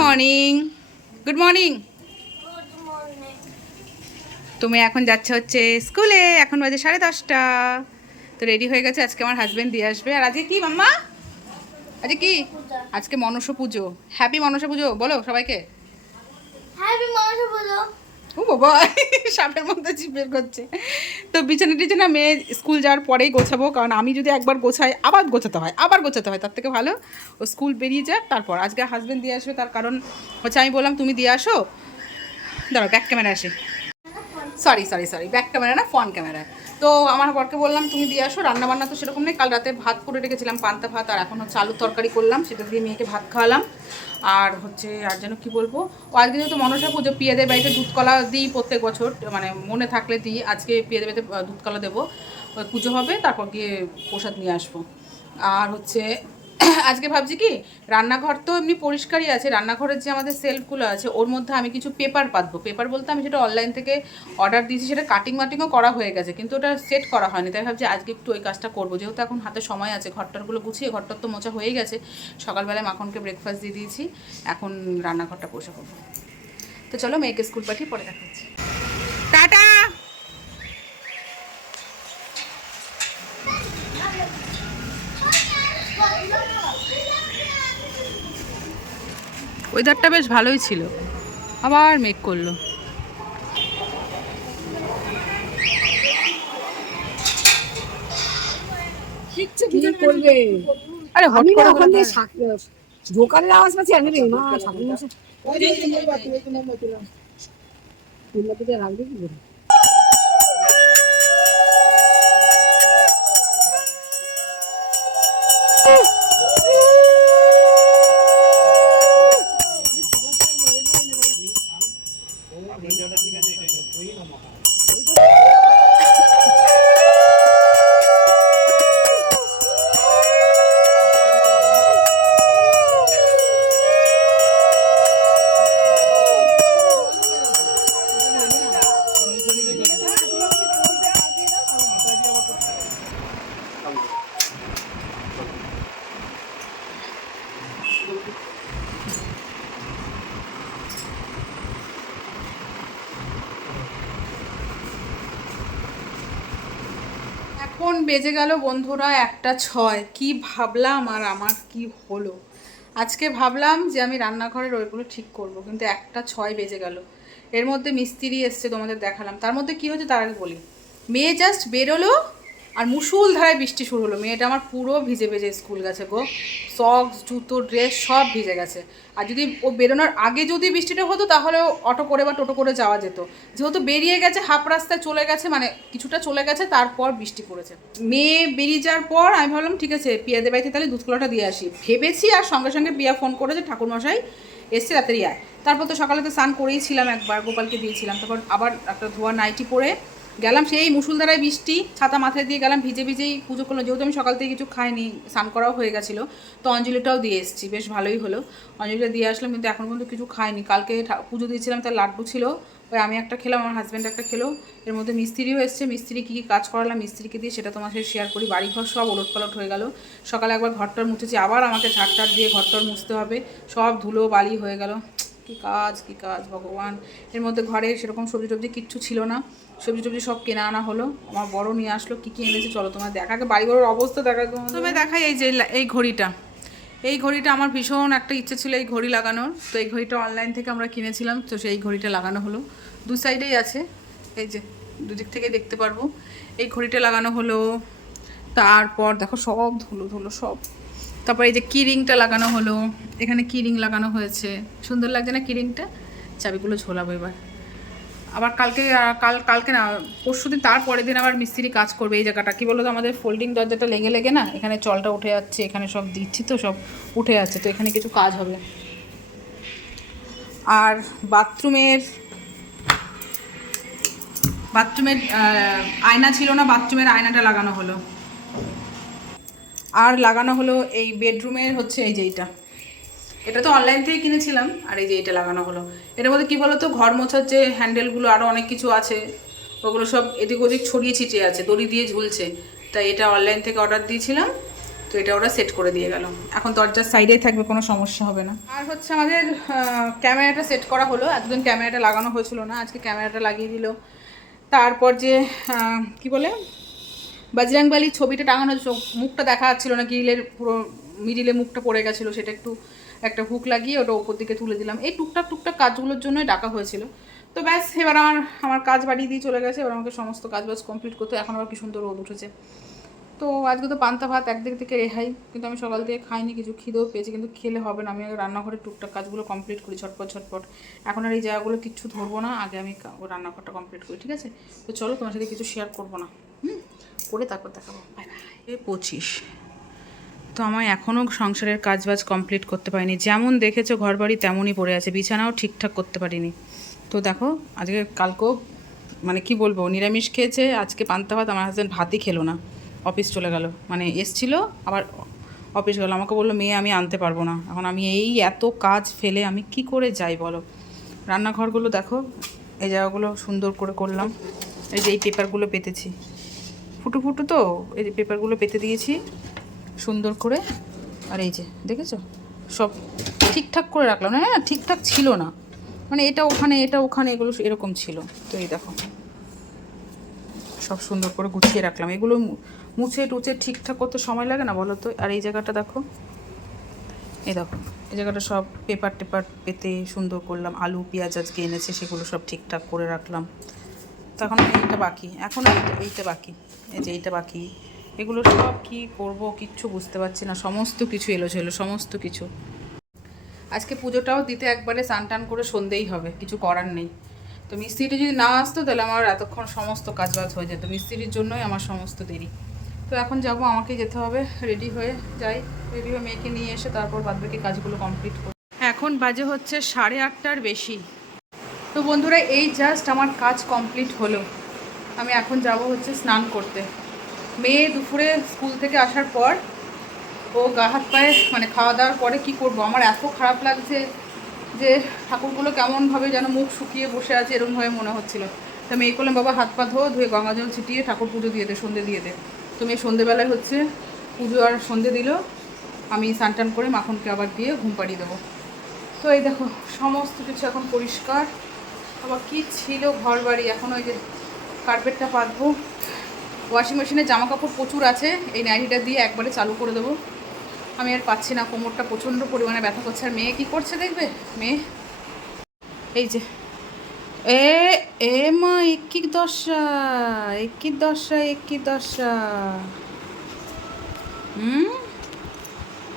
Morning. Good morning. তুমি এখন যাচ্ছ হচ্ছে স্কুলে, এখন বাজে 10:30। তো রেডি হয়ে গেছে, আজকে আমার হাজবেন্ড দিয়ে আসবে। আর আজকে কি মাম্মা? আজকে কি? আজকে মনসা পুজো। হ্যাপি মনসা পুজো বলো সবাইকে। হ্যাপি মনসা পুজো। ও বাবা, সাপের মধ্যে জিভ বের করছে। তো বিছানা টিছানা মেয়ে স্কুল যাওয়ার পরেই গোছাবো, কারণ আমি যদি একবার গোছাই আবার গোছাতে হয়, তার থেকে ভালো ও স্কুল বেরিয়ে যাক তারপর। আজকে হাজবেন্ড দিয়ে আসবে, তার কারণ হচ্ছে আমি বললাম তুমি দিয়ে আসো। দাঁড়াও, ব্যাক ক্যামেরা আসে। সরি, ব্যাক ক্যামেরা না, ফ্রন্ট ক্যামেরা। তো আমার বরকে বললাম তুমি দিয়ে আসো। রান্নাবান্না তো সেরকম নেই, কাল রাতে ভাত করে রেখেছিলাম, পান্তা ভাত, আর এখন হচ্ছে আলুর তরকারি করলাম, সেটা দিয়ে মেয়েকে ভাত খাওয়ালাম। আর হচ্ছে আর যেন কি বলবো, ও আজকে যেহেতু মনসা পুজো, পিয়াদের বাড়িতে দুধকলা দিই প্রত্যেক বছর, মানে মনে থাকলে দিই। আজকে পিয়াদের বাড়িতে দুধকলা দেবো, ওই পুজো হবে, তারপর গিয়ে প্রসাদ নিয়ে আসবো। আর হচ্ছে আজকে ভাবছি কি, রান্নাঘর তো এমনি পরিষ্কারই আছে, রান্নাঘরের যে আমাদের সেলফগুলো আছে ওর মধ্যে আমি কিছু পেপার পাতবো। পেপার বলতে আমি সেটা অনলাইন থেকে অর্ডার দিয়েছি, সেটা কাটিং মাটিংও করা হয়ে গেছে, কিন্তু ওটা সেট করা হয়নি। তাই ভাবছি আজকে একটু ওই কাজটা করবো, যেহেতু এখন হাতে সময় আছে। ঘরটারগুলো গুছিয়ে, ঘরটার তো মোছা হয়ে গেছে, সকালবেলায় মাখনকে ব্রেকফাস্ট দিয়ে দিয়েছি, এখন রান্নাঘরটা বসে করবো। তো চলো মেয়েকে স্কুল পাঠিয়ে পরে দেখাচ্ছি। টাটা। ওয়েদারটা বেশ ভালোই ছিল, আবার মেঘ করলো। আরে হট করে দোকানের আওয়াজ পাচ্ছি আমি রে মা ঠাকুর মশাই রাখবে কি করে? এখন বেজে গেল বন্ধুরা 1:06। কি ভাবলাম আর আমার কি হলো, আজকে ভাবলাম যে আমি রান্নাঘরের ওইগুলো ঠিক করব, কিন্তু 1:06 বেজে গেল। এর মধ্যে মিস্ত্রি এসছে, তোমাদের দেখালাম। তার মধ্যে কি হয়েছে তার আগে বলি। মেয়ে জাস্ট বেরোলো আর মুষলধারায় বৃষ্টি শুরু হলো। মেয়েটা আমার পুরো ভিজে ভিজে স্কুল গেছে গো, সক্স জুতো ড্রেস সব ভিজে গেছে। আর যদি ও বেরোনোর আগে যদি বৃষ্টিটা হতো তাহলে অটো করে বা টোটো করে যাওয়া যেত। যেহেতু বেরিয়ে গেছে, হাফ রাস্তায় চলে গেছে, মানে কিছুটা চলে গেছে, তারপর বৃষ্টি পড়েছে। মেয়ে বেরিয়ে যাওয়ার পর আমি ভাবলাম ঠিক আছে পিয়াদের বাড়িতে তাহলে দুধকলাটা দিয়ে আসি ভেবেছি, আর সঙ্গে সঙ্গে পিয়া ফোন করেছে ঠাকুরমশাই এসছে তাড়াতাড়ি আয়। তারপর তো সকালে তো স্নান করেই ছিলাম, একবার গোপালকে দিয়েছিলাম, তারপর আবার একটা ধোয়া নাইটি পরে গেলাম। সেই মুষলধারায় বৃষ্টি, ছাতা মাথায় দিয়ে গেলাম, ভিজে ভিজেই পুজো করলাম। যেহেতু আমি সকাল থেকে কিছু খাইনি, স্নান করাও হয়ে গেছিলো, তো অঞ্জলিটাও দিয়ে এসেছি, বেশ ভালোই হলো। অঞ্জলিটা দিয়ে আসলাম, কিন্তু এখন পর্যন্ত কিছু খাইনি। কালকে পুজো দিয়েছিলাম, তার লাড্ডু ছিল, ওই আমি একটা খেলাম, আমার হাজব্যান্ড একটা খেলো। এর মধ্যে মিস্ত্রিও এসছে, মিস্ত্রি কী কী কাজ করালাম মিস্ত্রিকে দিয়ে সেটা তোমার সাথে শেয়ার করি। বাড়িঘর সব ওলটপালট হয়ে গেল। সকালে একবার ঘরটার মুছেছি, আবার আমাকে ঝাড়টার দিয়ে ঘরটার মুছতে হবে, সব ধুলো বালি হয়ে গেল। কী কাজ ভগবান। এর মধ্যে ঘরে সেরকম সবজি টবজি কিচ্ছু ছিল না, সবজি টবজি সব কেনা আনা হলো। আমার বড় নিয়ে আসলো কী কী এনেছে, চলো তোমার দেখাকে, বাড়ি ঘরের অবস্থা দেখা তোমায় দেখাই। এই যে এই ঘড়িটা আমার ভীষণ একটা ইচ্ছে ছিল এই ঘড়ি লাগানোর, তো এই ঘড়িটা অনলাইন থেকে আমরা কিনেছিলাম, তো সেই ঘড়িটা লাগানো হলো। দু সাইডেই আছে, এই যে দুদিক থেকে দেখতে পারবো। এই ঘড়িটা লাগানো হলো, তারপর দেখো সব ধুলো ধুলো সব। তারপর এই যে কিরিংটা লাগানো হলো, এখানে কিরিং লাগানো হয়েছে, সুন্দর লাগছে না কিরিংটা? চাবিগুলো ঝোলাবো এবার। আবার কালকে না পরশুদিন, তারপরের দিন আবার মিস্ত্রি কাজ করবে এই জায়গাটা। কি বলো তো, আমাদের ফোল্ডিং দরজাটা লেগে লেগে না এখানে চলটা উঠে যাচ্ছে, এখানে সব দিচ্ছি তো সব উঠে যাচ্ছে, তো এখানে কিছু কাজ হবে। আর বাথরুমের আয়না ছিল না, বাথরুমের আয়নাটা লাগানো হলো। আর লাগানো হলো এই বেডরুমের হচ্ছে এই যে এটা তো অনলাইন থেকে কিনেছিলাম, আর এই যে এটা লাগানো হলো। এটার মধ্যে কী বলো তো, ঘর মোছার যে হ্যান্ডেলগুলো আরও অনেক কিছু আছে, ওগুলো সব এদিক ওদিক ছড়িয়ে ছিটিয়ে আছে, দড়ি দিয়ে ঝুলছে। তাই এটা অনলাইন থেকে অর্ডার দিয়েছিলাম, তো এটা ওরা সেট করে দিয়ে গেল। এখন দরজার সাইডেই থাকবে, কোনো সমস্যা হবে না। আর হচ্ছে আমাদের ক্যামেরাটা সেট করা হলো, এতদিন ক্যামেরাটা লাগানো হয়েছিল না, আজকে ক্যামেরাটা লাগিয়ে দিল। তারপর যে কি বলে বজরংবলী ছবিটা টাঙানো, মুখটা দেখা যাচ্ছিল না, গ্রিলের পুরো মিডিলে মুখটা পড়ে গেছিলো, সেটা একটু একটা হুক লাগিয়ে ওটা ওপর দিকে তুলে দিলাম। এই টুকটাক কাজগুলোর জন্যই ডাকা হয়েছিল। তো ব্যাস এবার আমার কাজ বাড়িয়ে দিয়ে চলে গেছে, এবার আমাকে সমস্ত কাজ বাজ কমপ্লিট করতে। এখন আবার কি সুন্দর রোদ উঠেছে। তো আজকে তো পান্তা ভাত একদিক থেকে রেহাই, কিন্তু আমি সকাল থেকে খাইনি, কিছু খিদেও পেয়েছি, কিন্তু খেলে হবে না। আমি আগে রান্নাঘরের টুকটাক কাজগুলো কমপ্লিট করি ঝটপট। এখন আর এই জায়গাগুলো কিচ্ছু ধরবো না, আগে আমি রান্নাঘরটা কমপ্লিট করি, ঠিক আছে? তো চলো, তোমার সাথে কিছু শেয়ার করবো না, করে তারপর দেখাবো। Bye bye. 25, তো আমার এখনও সংসারের কাজ বাজ কমপ্লিট করতে পারিনি। যেমন দেখেছো ঘরবাড়ি তেমনই পড়ে আছে, বিছানাও ঠিকঠাক করতে পারিনি। তো দেখো আজকে কালকেও মানে কি বলবো, নিরামিষ খেয়েছে, আজকে পান্তা ভাত। আমার হাজব্যান্ড ভাতই খেলো না, অফিস চলে গেল, মানে এসছিল আবার অফিস গেল। আমাকে বললো মেয়ে আমি আনতে পারবো না। এখন আমি এই এত কাজ ফেলে আমি কি করে যাই বলো? রান্নাঘরগুলো দেখো, এই জায়গাগুলো সুন্দর করে করলাম। এই যে এই পেপারগুলো পেতেছি, ফুটো তো, এই যে পেপারগুলো পেতে দিয়েছি সুন্দর করে। আর এই যে দেখেছো সব ঠিকঠাক করে রাখলাম। না হ্যাঁ ঠিকঠাক ছিল না, মানে এটা ওখানে এগুলো এরকম ছিল। তো এই দেখো সব সুন্দর করে গুছিয়ে রাখলাম। এগুলো মুছে টুছে ঠিকঠাক করতে সময় লাগে না বলো তো? আর এই জায়গাটা দেখো, এই দেখো এই জায়গাটা সব পেপার টেপার পেতে সুন্দর করলাম। আলু পেঁয়াজ আজকে এনেছে, সেগুলো সব ঠিকঠাক করে রাখলাম। তো এখন এইটা বাকি, এখন এইটা বাকি, এই যে এইটা বাকি। এগুলো সব কি করব কিচ্ছু বুঝতে পারছি না, সমস্ত কিছু এলোঝেলো, সমস্ত কিছু। আজকে পুজোটাও দিতে একবারে স্নান টান করে সন্ধেই হবে, কিছু করার নেই। তো মিস্ত্রিটা যদি না আসতো তাহলে আমার এতক্ষণ সমস্ত কাজবাজ হয়ে যেত, মিস্ত্রির জন্যই আমার সমস্ত দেরি। তো এখন যাবো, আমাকে যেতে হবে, রেডি হয়ে যাই, রেডি হয়ে মেয়েকে নিয়ে এসে তারপর বাদবাকি কাজগুলো কমপ্লিট করি। এখন বাজে হচ্ছে 8:30টার বেশি। তো বন্ধুরা এই জাস্ট আমার কাজ কমপ্লিট হলো, আমি এখন যাব হচ্ছে স্নান করতে। মেয়ে দুপুরে স্কুল থেকে আসার পর ও গা হাত পায়ে মানে খাওয়া দাওয়ার পরে কি করব, আমার এত খারাপ লাগছে যে ঠাকুরগুলো কেমনভাবে যেন মুখ শুকিয়ে বসে আছে, এরকমভাবে মনে হচ্ছিল। তা মেয়ে করলাম বাবা হাত পা ধুয়ে গঙ্গা জল ছিটিয়ে ঠাকুর পুজো দিয়ে দে, সন্ধে দিয়ে দে। তো মেয়ে সন্ধেবেলায় হচ্ছে পুজো আর সন্ধে দিল, আমি স্নান টান করে মাখনকে আবার দিয়ে ঘুম পাড়িয়ে দেবো। তো এই দেখো সমস্ত কিছু এখন পরিষ্কার। আবার কী ছিল ঘর বাড়ি, এখন ওই যে কার্পেটটা পাতবো। ওয়াশিং মেশিনে জামা কাপড় প্রচুর আছে, এই নাইটিটা দিয়ে একবারে চালু করে দেবো। আমি আর পাচ্ছি না, কোমরটা প্রচণ্ড পরিমাণে ব্যথা করছে। আর মেয়ে কী করছে দেখবে, মেয়ে এই যে এ মা একই দশা।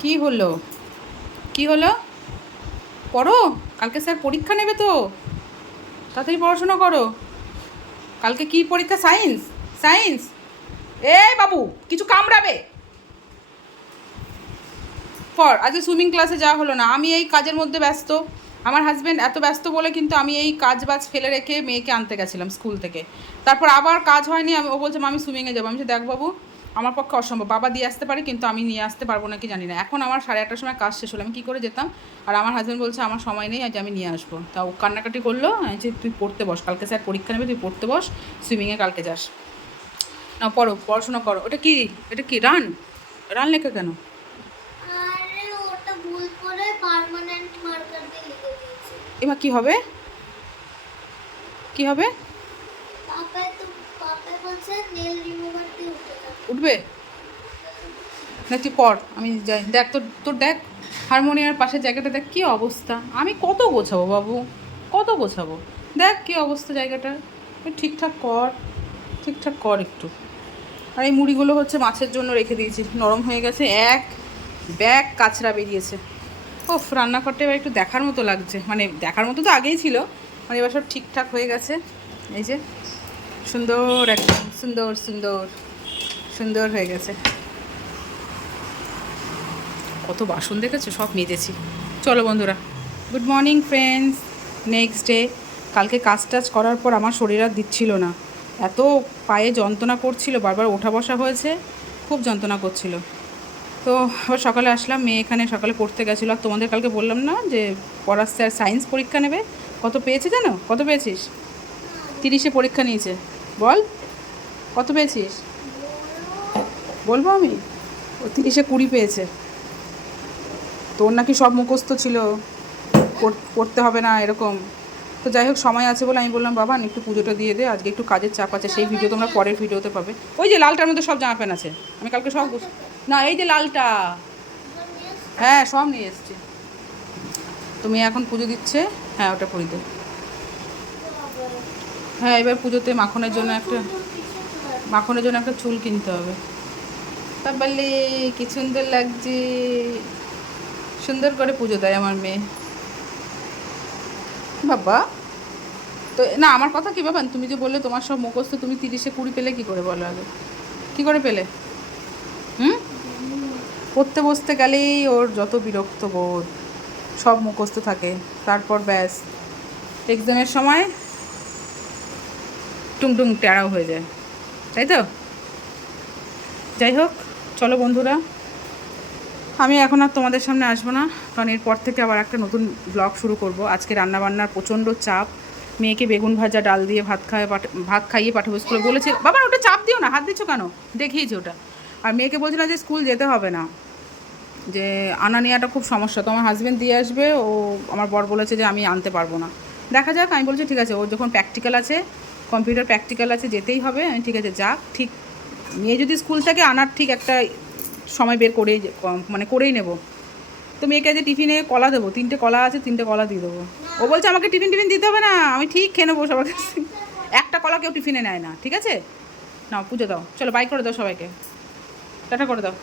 কি হলো পড়ো, কালকে স্যার পরীক্ষা নেবে তো, তাড়াতাড়ি পড়াশোনা করো। কালকে কি পরীক্ষা? সায়েন্স। বাবু কিছু কামড়াবে। আজকে সুইমিং ক্লাসে যাওয়া হলো না, আমি এই কাজের মধ্যে ব্যস্ত। আমার হাজব্যান্ড এত ব্যস্ত বলে কিন্তু আমি এই কাজ বাজ ফেলে রেখে মেয়েকে আনতে গেছিলাম স্কুল থেকে। তারপর আবার কাজ হয়নি, ও বলছে আমি সুইমিংয়ে যাবো। আমি দেখ বাবু আমার পক্ষে অসম্ভব, বাবা দিয়ে আসতে পারে কিন্তু আমি নিয়ে আসতে পারবো নাকি জানি না। এখন আমার 8:30টার সময় কাজ শেষ হলো, আমি কী করে যেতাম? আর আমার হাজব্যান্ড বলছে আমার সময় নেই, আজ আমি নিয়ে আসবো। তাও কান্নাকাটি করলো, যে তুই পড়তে বস, কালকে স্যার পরীক্ষা নেবে, তুই পড়তে বস, সুইমিংয়ে কালকে যাস না, পড়াশোনা করো। এটা কি রান লেখা কেন? আরে ওটা ভুল করে পার্মানেন্ট মার্কার দিয়ে লিখে দিয়েছি। এবার কি হবে? পাপা বলছে নেল রিমুভার দিয়ে উঠবে না? তুই পড়, আমি যাই। দেখ তোর দেখ হারমোনিয়ামের পাশের জায়গাটা দেখ কী অবস্থা। আমি কত গোছাবো বাবু, কত গোছাবো? দেখ কী অবস্থা জায়গাটা, ঠিকঠাক কর একটু। আর এই মুড়িগুলো হচ্ছে মাছের জন্য রেখে দিয়েছি, নরম হয়ে গেছে, এক ব্যাগ কাঁচরা বেরিয়েছে। রান্নাঘরটা এবার একটু দেখার মতো লাগছে, মানে দেখার মতো তো আগেই ছিল, মানে এবার সব ঠিকঠাক হয়ে গেছে। এই যে সুন্দর, একদম সুন্দর হয়ে গেছে। কত বাসন দেখেছো, সব মেজেছি। চলো বন্ধুরা, good morning friends. Next day. কালকে কাজ টাজ করার পর আমার শরীর আর দিচ্ছিল না, এত পায়ে যন্ত্রণা করছিল, বারবার ওঠা বসা হয়েছে, খুব যন্ত্রণা করছিল। তো আবার সকালে আসলাম, মেয়ে এখানে সকালে পড়তে গেছিলো। আর তোমাদের কালকে বললাম না যে পড়ার স্যার সায়েন্স পরীক্ষা নেবে, কত পেয়েছে জানো? কত পেয়েছিস? 30-এ পরীক্ষা নিয়েছে। বল কত পেয়েছিস? বলবো আমি? ও 30-20 পেয়েছে। তোর নাকি সব মুখস্থ ছিল, পড়তে হবে না এরকম। তো যাই হোক, সময় আছে বলে আমি বললাম বাবা একটু পুজোটা দিয়ে দে, আজকে একটু কাজের চাপ আছে। সেই ভিডিও তোমরা পরের ভিডিওতে পাবে। ওই যে লালটার মধ্যে সব জামা প্যান্ট আছে, আমি কালকে সব না, এই যে লালটা, হ্যাঁ সব নিয়ে এসছি। তুমি এখন পুজো দিচ্ছে, হ্যাঁ ওটা পরি দে। হ্যাঁ এবার পুজোতে মাখনের জন্য একটা চুল কিনতে হবে। তা বললে কি সুন্দর লাগছে, সুন্দর করে পুজো দেয় আমার মেয়ে। বাবা তো না, আমার কথা কি বাবা, তুমি যে বললে তোমার সব মুখস্থ, তুমি 30-20 পেলে কি করে বলো আগে, কি করে পেলে? পড়তে বসতে গেলেই ওর যত বিরক্ত বোধ, সব মুখস্থ থাকে, তারপর ব্যাস এক্সামের সময় টুংটুং টেরাও হয়ে যায়, তাই তো? যাই হোক, চলো বন্ধুরা, আমি এখন আর তোমাদের সামনে আসবো না, কারণ এরপর থেকে আবার একটা নতুন ব্লগ শুরু করব। আজকে রান্নাবান্নার প্রচণ্ড চাপ, মেয়েকে বেগুন ভাজা ডাল দিয়ে ভাত খাইয়ে পাঠাবো স্কুলে বলেছে। বাবা ওটা চাপ দিও না, হাত দিচ্ছ কেন? দেখিয়েছি ওটা। আর মেয়েকে বলছিলাম যে স্কুল যেতে হবে না, যে আনা নেওয়াটা খুব সমস্যা, তো আমার হাজব্যান্ড দিয়ে আসবে। ও আমার বর বলেছে যে আমি আনতে পারবো না। দেখা যাক, আমি বলছি ঠিক আছে, ওর যখন প্র্যাকটিক্যাল আছে, কম্পিউটার প্র্যাকটিক্যাল আছে, যেতেই হবে। আমি ঠিক আছে যাক, ঠিক মেয়ে যদি স্কুল থেকে আনার ঠিক একটা সময় বের করেই করেই নেব। তো মেয়েকে যে টিফিনে কলা দেবো, 3টে কলা আছে, 3টে কলা দিয়ে দেবো। ও বলছে আমাকে টিফিন দিতে হবে না, আমি ঠিক খেয়ে নেবো সবার কাছে। একটা কলা কেউ টিফিনে নেয় না, ঠিক আছে? নাও পুজো দাও, চলো বাই করে দাও সবাইকে, টাটা করে দাও।